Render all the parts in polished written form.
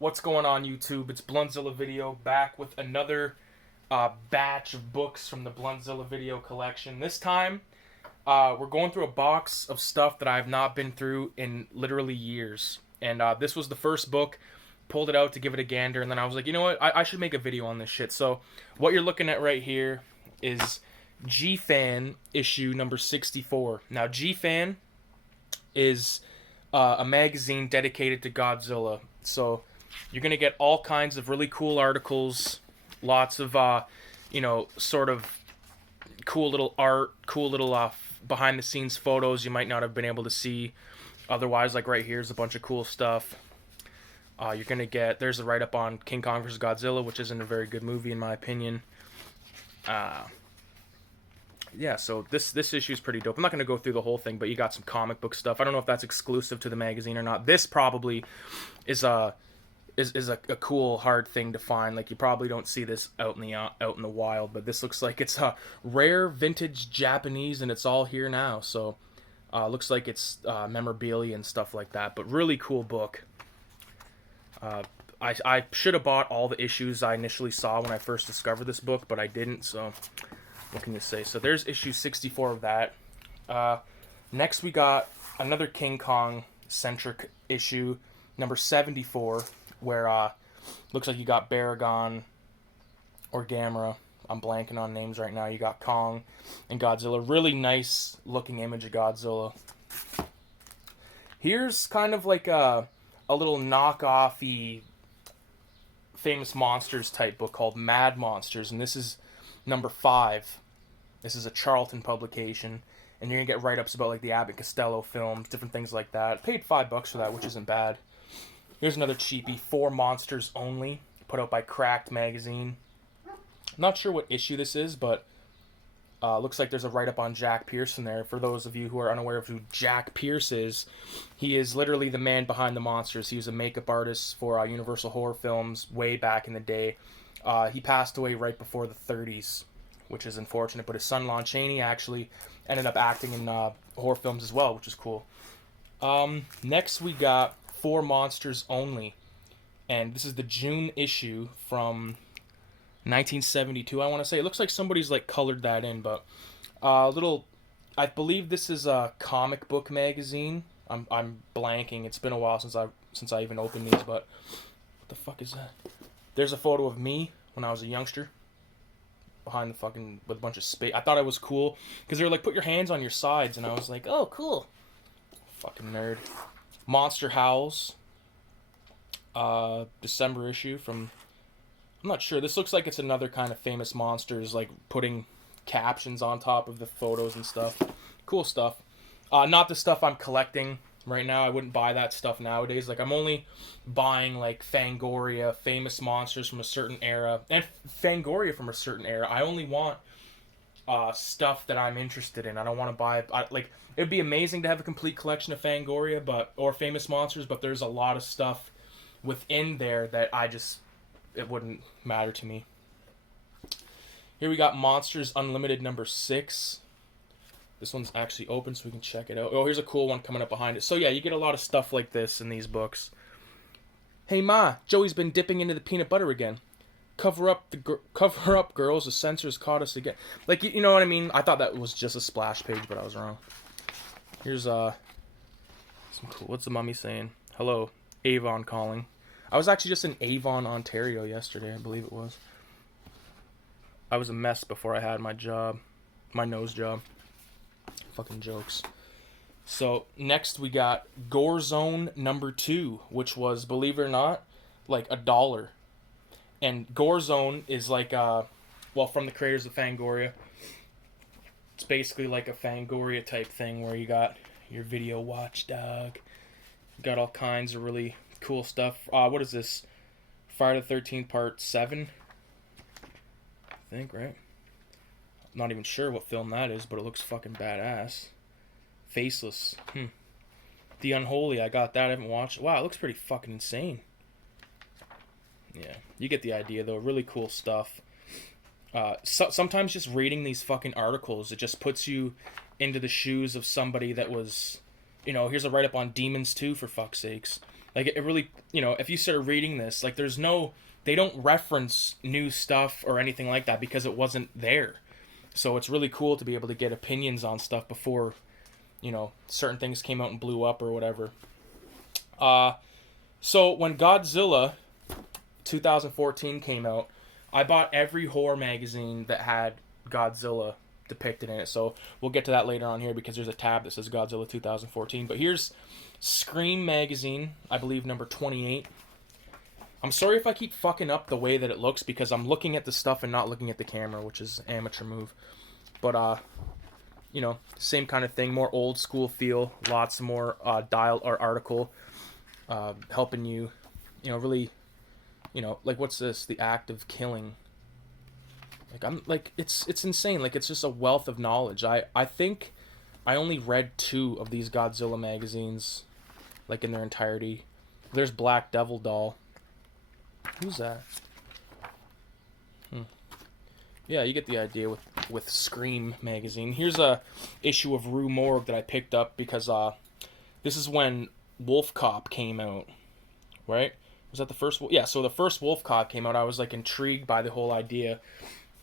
What's going on, YouTube? It's Bluntzilla Video back with another batch of books from the Bluntzilla Video collection. This time, we're going through a box of stuff that I have not been through in literally years. And this was the first book. Pulled it out to give it a gander, and then I was like, you know what? I should make a video on this shit. So, what you're looking at right here is G-Fan issue number 64. Now, G-Fan is a magazine dedicated to Godzilla. So you're gonna get all kinds of really cool articles, lots of sort of cool little art, cool little behind the scenes photos you might not have been able to see otherwise. Like right here's a bunch of cool stuff. You're gonna get there's a write up on King Kong vs. Godzilla, which isn't a very good movie in my opinion. Yeah, so this issue is pretty dope. I'm not going to go through the whole thing, but you got some comic book stuff. I don't know if that's exclusive to the magazine or not. This probably is a cool hard thing to find. Like you probably don't see this out in the wild, but this looks like it's a rare vintage Japanese, and it's all here now. So looks like it's memorabilia and stuff like that. But really cool book. I should have bought all the issues I initially saw when I first discovered this book, but I didn't. So what can you say? So there's issue 64 of that. Next we got another King Kong centric issue, number 74, where looks like you got Baragon or Gamera. I'm blanking on names right now. You got Kong and Godzilla. Really nice looking image of Godzilla. Here's kind of like a little knockoffy Famous Monsters type book called Mad Monsters, and this is number 5. This is a Charlton publication, and you're gonna get write-ups about like the Abbott Costello films, different things like that. Paid $5 for that, which isn't bad. Here's another cheapie, 4 Monsters Only, put out by Cracked magazine. Not sure what issue this is, but looks like there's a write-up on Jack Pierce in there. For those of you who are unaware of who Jack Pierce is, he is literally the man behind the monsters. He was a makeup artist for Universal Horror Films way back in the day. He passed away right before the 30s, which is unfortunate, but his son Lon Chaney actually ended up acting in horror films as well, which is cool. Next we got 4 Monsters Only, and this is the June issue from 1972, I want to say. It looks like somebody's like colored that in, but I believe this is a comic book magazine. I'm blanking. It's been a while since I even opened these, but what the fuck is that? There's a photo of me when I was a youngster, behind the fucking with a bunch of space. I thought it was cool because they were like, put your hands on your sides, and I was like, oh, cool. Fucking nerd. Monster Howls. December issue from. I'm not sure. This looks like it's another kind of Famous Monsters, like putting captions on top of the photos and stuff. Cool stuff. Not the stuff I'm collecting right now. I wouldn't buy that stuff nowadays. Like I'm only buying like Fangoria, Famous Monsters from a certain era, and Fangoria from a certain era. I only want stuff that I'm interested in. I don't want to buy like it'd be amazing to have a complete collection of Fangoria, or Famous Monsters, but there's a lot of stuff within there that it wouldn't matter to me. Here we got Monsters Unlimited number 6. This one's actually open, so we can check it out. Oh, here's a cool one coming up behind it. So yeah, you get a lot of stuff like this in these books. Hey Ma, Joey's been dipping into the peanut butter again. Cover up, girls. The censors caught us again. Like you know what I mean? I thought that was just a splash page, but I was wrong. Here's some cool. What's the mummy saying? Hello, Avon calling. I was actually just in Avon, Ontario yesterday, I believe it was. I was a mess before I had my job, my nose job. Fucking jokes. So next we got Gore Zone number 2, which was, believe it or not, like $1. And Gore Zone is like from the creators of Fangoria. It's basically like a Fangoria type thing where you got your video watchdog. You got all kinds of really cool stuff. What is this? Friday the 13th part 7? I think, right? I'm not even sure what film that is, but it looks fucking badass. Faceless. The Unholy, I got that. I haven't watched it. Wow, it looks pretty fucking insane. Yeah, you get the idea though. Really cool stuff. Sometimes just reading these fucking articles, it just puts you into the shoes of somebody that was, here's a write-up on Demons 2, for fuck's sakes. Like it really, if you start reading this, like they don't reference new stuff or anything like that because it wasn't there. So it's really cool to be able to get opinions on stuff before, certain things came out and blew up or whatever. So when Godzilla 2014 came out, I bought every horror magazine that had Godzilla depicted in it. So we'll get to that later on here because there's a tab that says Godzilla 2014. But here's Scream magazine, I believe number 28. I'm sorry if I keep fucking up the way that it looks because I'm looking at the stuff and not looking at the camera, which is an amateur move. But same kind of thing, more old school feel, lots more dial or article helping you, really, like what's this? The act of killing. It's insane. Like it's just a wealth of knowledge. I think I only read 2 of these Godzilla magazines, like in their entirety. There's Black Devil Doll. Who's that? Yeah, you get the idea with Scream magazine. Here's a issue of Rue Morgue that I picked up because this is when Wolf Cop came out, right? Was that the first? Yeah, so the first Wolf Cop came out. I was like intrigued by the whole idea,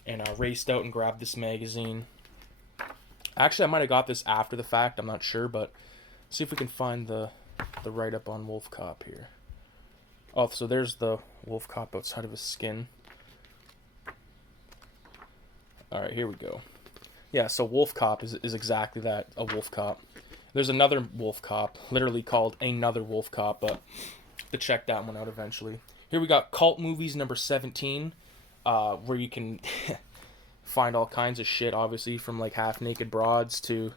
and I raced out and grabbed this magazine. Actually, I might have got this after the fact. I'm not sure, but see if we can find the write up on Wolf Cop here. Oh, so there's the Wolf Cop outside of his skin. Alright, here we go. Yeah, so Wolf Cop is exactly that, a Wolf Cop. There's another Wolf Cop, literally called Another Wolf Cop, but to check that one out eventually. Here we got Cult Movies number 17, where you can find all kinds of shit, obviously, from like half-naked broads to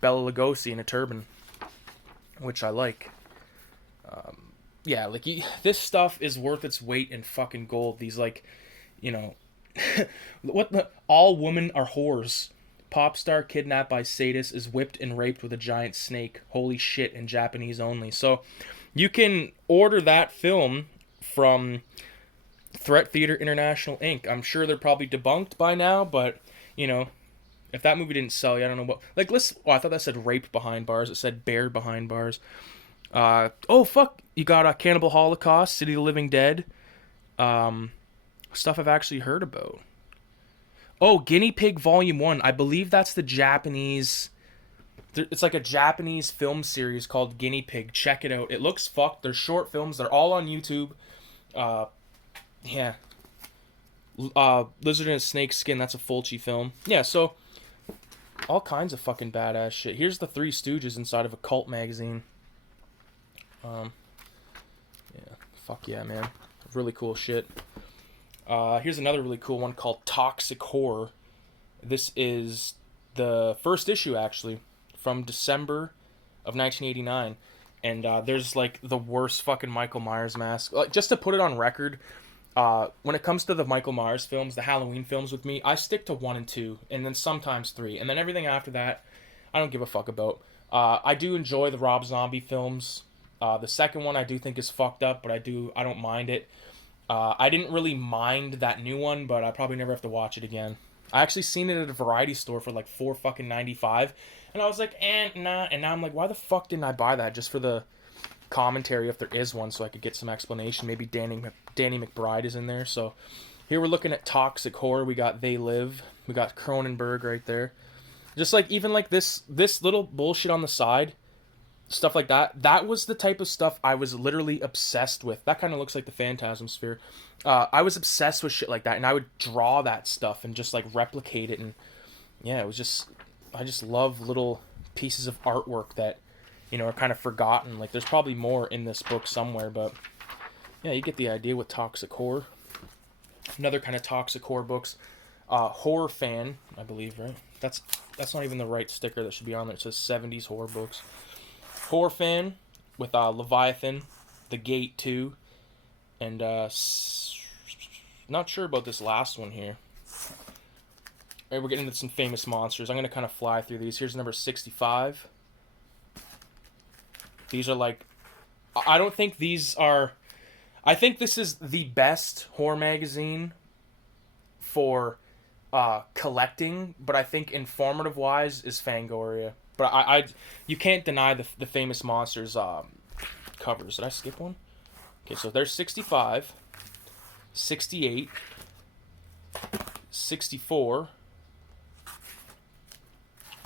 Bela Lugosi in a turban, which I like. Yeah, like this stuff is worth its weight in fucking gold. These like, all women are whores. Pop star kidnapped by sadist is whipped and raped with a giant snake. Holy shit, in Japanese only. So you can order that film from Threat Theater International Inc. I'm sure they're probably debunked by now, but if that movie didn't sell you, I don't know what. Like, I thought that said rape behind bars. It said bear behind bars. Oh fuck, you got Cannibal Holocaust, City of the Living Dead. Stuff I've actually heard about. Oh, Guinea Pig Volume 1. I believe that's the Japanese. It's like a Japanese film series called Guinea Pig. Check it out. It looks fucked. They're short films. They're all on YouTube. Yeah. Lizard in a Snake Skin. That's a Fulci film. Yeah, so all kinds of fucking badass shit. Here's the Three Stooges inside of a cult magazine. Yeah. Fuck yeah, man. Really cool shit. Here's another really cool one called Toxic Horror. This is the first issue, actually, from December of 1989. And there's, like, the worst fucking Michael Myers mask. Like, just to put it on record, when it comes to the Michael Myers films, the Halloween films with me, I stick to 1 and 2, and then sometimes 3. And then everything after that, I don't give a fuck about. I do enjoy the Rob Zombie films. The second one I do think is fucked up, but I don't mind it. I didn't really mind that new one, but I probably never have to watch it again. I actually seen it at a variety store for like $4.95, and I was like, nah. And now I'm like, why the fuck didn't I buy that? Just for the commentary, if there is one, so I could get some explanation. Maybe Danny McBride is in there. So here we're looking at Toxic Horror. We got They Live. We got Cronenberg right there. Just like even like this little bullshit on the side. Stuff like that. That was the type of stuff I was literally obsessed with. That kind of looks like the Phantasm Sphere. I was obsessed with shit like that, and I would draw that stuff and just like replicate it. And yeah, it was just, I just love little pieces of artwork that, are kind of forgotten. Like there's probably more in this book somewhere, but yeah, you get the idea with Toxic Horror. Another kind of Toxic Horror books. Horror Fan, I believe, right? That's not even the right sticker that should be on there. It says 70s horror books. Horror Fan with Leviathan, The Gate 2, and not sure about this last one here. Alright, we're getting into some famous monsters. I'm going to kind of fly through these. Here's number 65. These are like, I don't think these are, I think this is the best horror magazine for collecting, but I think informative wise is Fangoria. But you can't deny the famous monsters. covers. Did I skip one? Okay, so there's 65, 68, 64.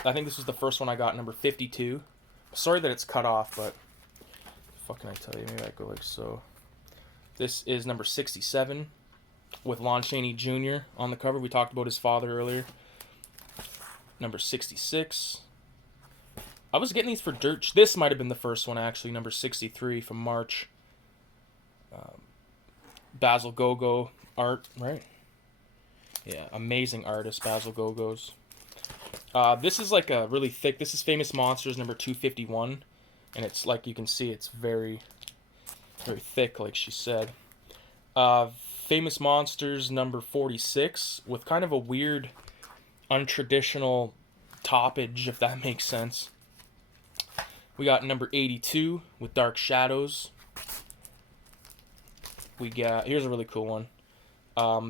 I think this was the first one I got, number 52. Sorry that it's cut off, but what can I tell you? Maybe I go like so. This is number 67 with Lon Chaney Jr. on the cover. We talked about his father earlier. Number 66. I was getting these for dirt. This might have been the first one, actually. Number 63 from March. Basil Gogo art, right? Yeah, amazing artist, Basil Gogo's. This is like a really thick. This is Famous Monsters number 251. And it's like you can see, it's very, very thick, like she said. Famous Monsters number 46 with kind of a weird, untraditional toppage, if that makes sense. We got number 82 with Dark Shadows. We got, here's a really cool one.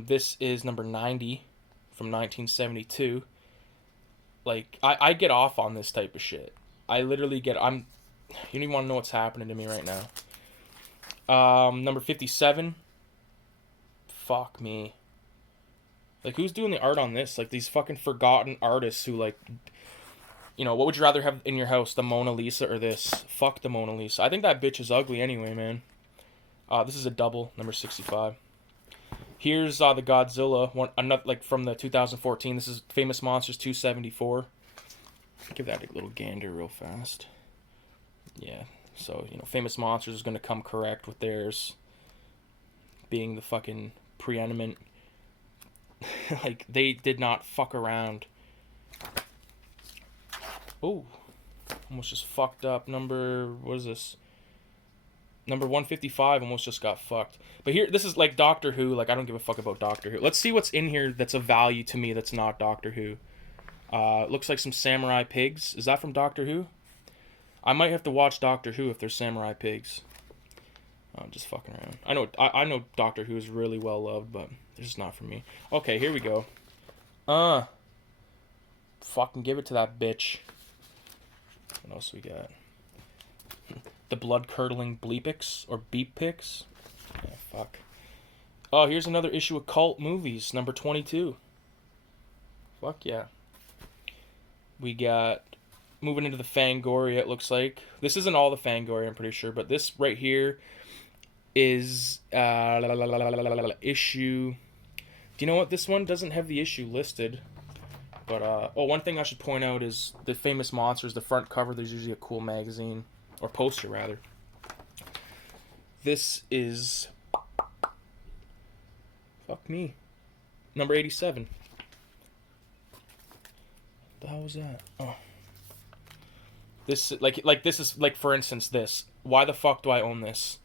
This is number 90 from 1972. Like, I get off on this type of shit. I literally get, you don't even want to know what's happening to me right now. Number 57. Fuck me. Like, who's doing the art on this? Like, these fucking forgotten artists who, like, you know, what would you rather have in your house, the Mona Lisa or this? Fuck the Mona Lisa. I think that bitch is ugly anyway, man. This is a double, number 65. Here's the Godzilla one, another, like from the 2014. This is Famous Monsters 274. Give that a little gander real fast. Yeah, so you know, Famous Monsters is gonna come correct with theirs being the fucking preeminent. Like they did not fuck around. Oh, almost just fucked up. What is this? Number 155 almost just got fucked. But here, this is like Doctor Who. Like, I don't give a fuck about Doctor Who. Let's see what's in here that's of value to me that's not Doctor Who. Looks like some samurai pigs. Is that from Doctor Who? I might have to watch Doctor Who if there's samurai pigs. I'm just fucking around. I know Doctor Who is really well loved, but it's just not for me. Okay, here we go. Fucking give it to that bitch. What else we got? The blood-curdling bleepix, or beep-pix. Yeah, fuck. Oh, here's another issue of Cult Movies, number 22. Fuck yeah. We got, moving into the Fangoria, it looks like. This isn't all the Fangoria, I'm pretty sure, but this right here is issue... Do you know what? This one doesn't have the issue listed. But, one thing I should point out is the Famous Monsters, the front cover, there's usually a cool magazine. Or poster, rather. This is... Fuck me. Number 87. What the hell was that? Oh. This, like this is, like, for instance, this. Why the fuck do I own this?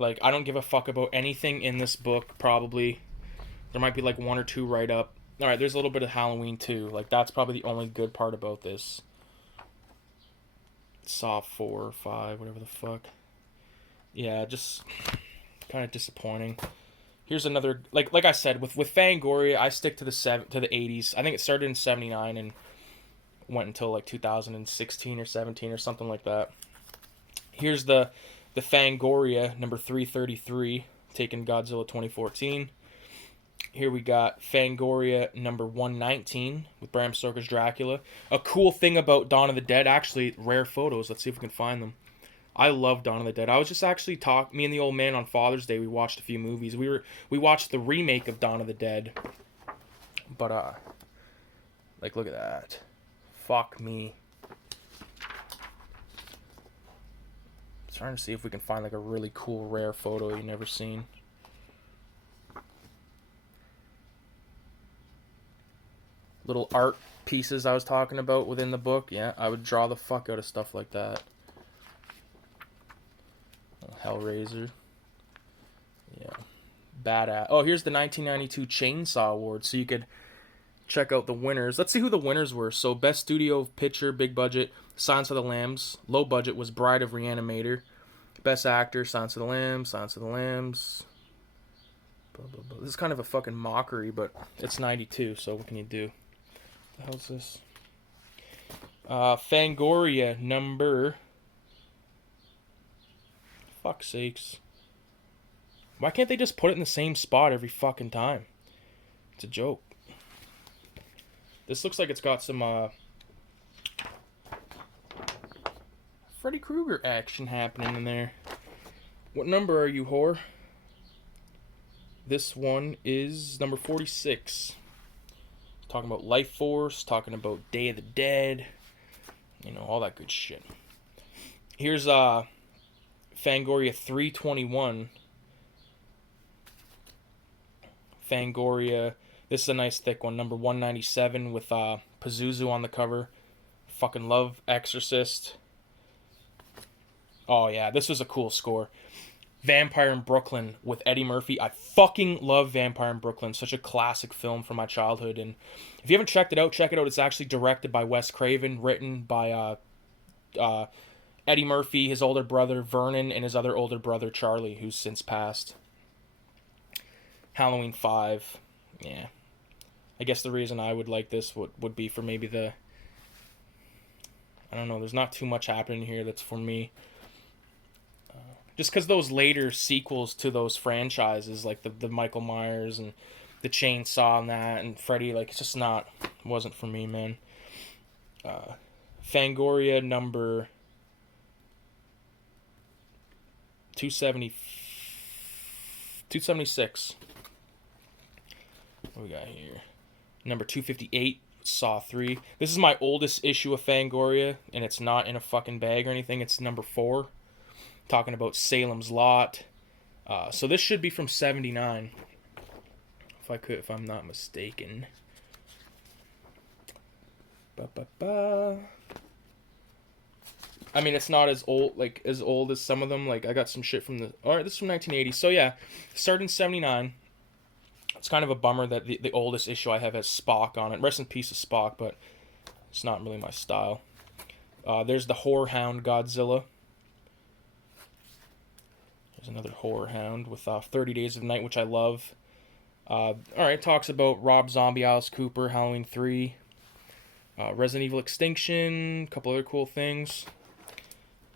Like, I don't give a fuck about anything in this book, probably. There might be, like, one or two right-up. Alright, there's a little bit of Halloween, too. Like, that's probably the only good part about this. Saw 4 or 5, whatever the fuck. Yeah, just kind of disappointing. Here's another, like I said, with Fangoria, I stick to the 80s. I think it started in 79 and went until like 2016 or 17 or something like that. Here's the Fangoria number 333, taken Godzilla 2014. Here we got Fangoria number 119 with Bram Stoker's Dracula. A cool thing about Dawn of the Dead, actually, rare photos. Let's see if we can find them. I love Dawn of the Dead. I was just actually me and the old man on Father's Day, we watched a few movies. We watched the remake of Dawn of the Dead. But, like, look at that. Fuck me. Trying to see if we can find, like, a really cool, rare photo you've never seen. Little art pieces I was talking about within the book. Yeah, I would draw the fuck out of stuff like that. Hellraiser. Yeah. Badass. Oh, here's the 1992 Chainsaw Award, so you could check out the winners. Let's see who the winners were. So, Best Studio Picture, Big Budget, Silence of the Lambs. Low Budget was Bride of Reanimator. Best Actor, Silence of the Lambs, Silence of the Lambs. Blah, blah, blah. This is kind of a fucking mockery, but it's 92, so what can you do? What the hell's this? Fangoria number Fuck's sakes. Why can't they just put it in the same spot every fucking time? It's a joke. This looks like it's got some Freddy Krueger action happening in there. What number are you, whore? This one is number 46. Talking about Life Force, talking about Day of the Dead, you know, all that good shit. Here's Fangoria 321. Fangoria, this is a nice thick one, number 197 with Pazuzu on the cover. Fucking love Exorcist. Oh yeah, this was a cool score. Vampire in Brooklyn with Eddie Murphy. I fucking love Vampire in Brooklyn. Such a classic film from my childhood. And if you haven't checked it out, check it out. It's actually directed by Wes Craven, written by Eddie Murphy, his older brother Vernon, and his other older brother Charlie, who's since passed. Halloween 5. Yeah. I guess the reason I would like this would be for maybe the... I don't know, there's not too much happening here that's for me. Just because those later sequels to those franchises, like the Michael Myers and the Chainsaw and that, and Freddy, like, it's just not... wasn't for me, man. Fangoria number 276. What we got here? Number 258, Saw 3. This is my oldest issue of Fangoria, and it's not in a fucking bag or anything. It's number 4. Talking about Salem's Lot. So this should be from 79. If I'm not mistaken. I mean, it's not as old as some of them. Like, I got some shit from the... Alright, this is from 1980. So yeah, started in 79. It's kind of a bummer that the oldest issue I have has Spock on it. Rest in peace of Spock, but it's not really my style. There's the Horror Hound Godzilla. There's another Horror Hound with 30 Days of Night, which I love. Alright, talks about Rob Zombie, Alice Cooper, Halloween 3. Resident Evil Extinction, a couple other cool things.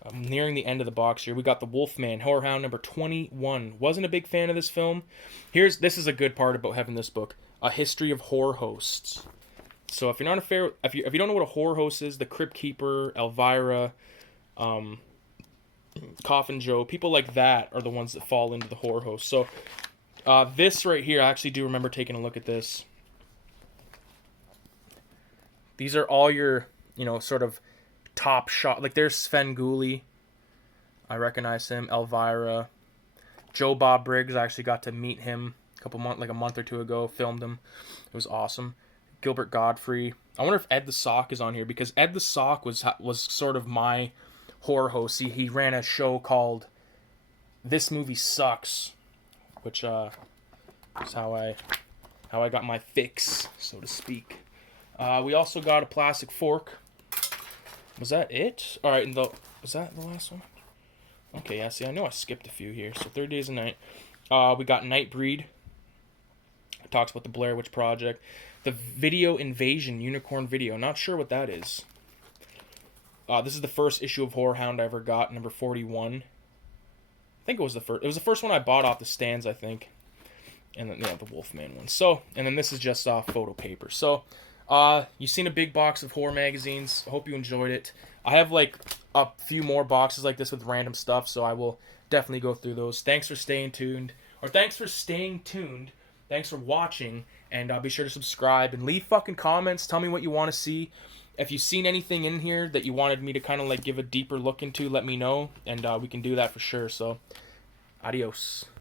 I'm nearing the end of the box here. We got the Wolfman, Horror Hound number 21. Wasn't a big fan of this film. This is a good part about having this book. A History of Horror Hosts. So if you're not if you don't know what a horror host is, the Crypt Keeper, Elvira, Coffin Joe, people like that are the ones that fall into the horror host. So this right here, I actually do remember taking a look at this. These are all your, sort of top shot. Like, there's Svengoolie. I recognize him. Elvira. Joe Bob Briggs. I actually got to meet him a month or two ago. Filmed him. It was awesome. Gilbert Godfrey. I wonder if Ed the Sock is on here, because Ed the Sock was sort of my horror host. He ran a show called This Movie Sucks, which is how I got my fix, so to speak. We also got a plastic fork. Was that it? All right, was that the last one? Okay, yeah, see, I know I skipped a few here. So 30 Days of Night. We got Nightbreed. It talks about the Blair Witch Project. The Video Invasion, Unicorn Video. Not sure what that is. This is the first issue of Horror Hound I ever got, number 41. I think it was the first. It was the first one I bought off the stands, I think. And then, the Wolfman one. So, and then this is just photo paper. So, you've seen a big box of horror magazines. I hope you enjoyed it. I have like a few more boxes like this with random stuff, so I will definitely go through those. Thanks for staying tuned. Thanks for watching, and be sure to subscribe and leave fucking comments. Tell me what you want to see. If you've seen anything in here that you wanted me to kind of like give a deeper look into, let me know, and we can do that for sure. So, adios.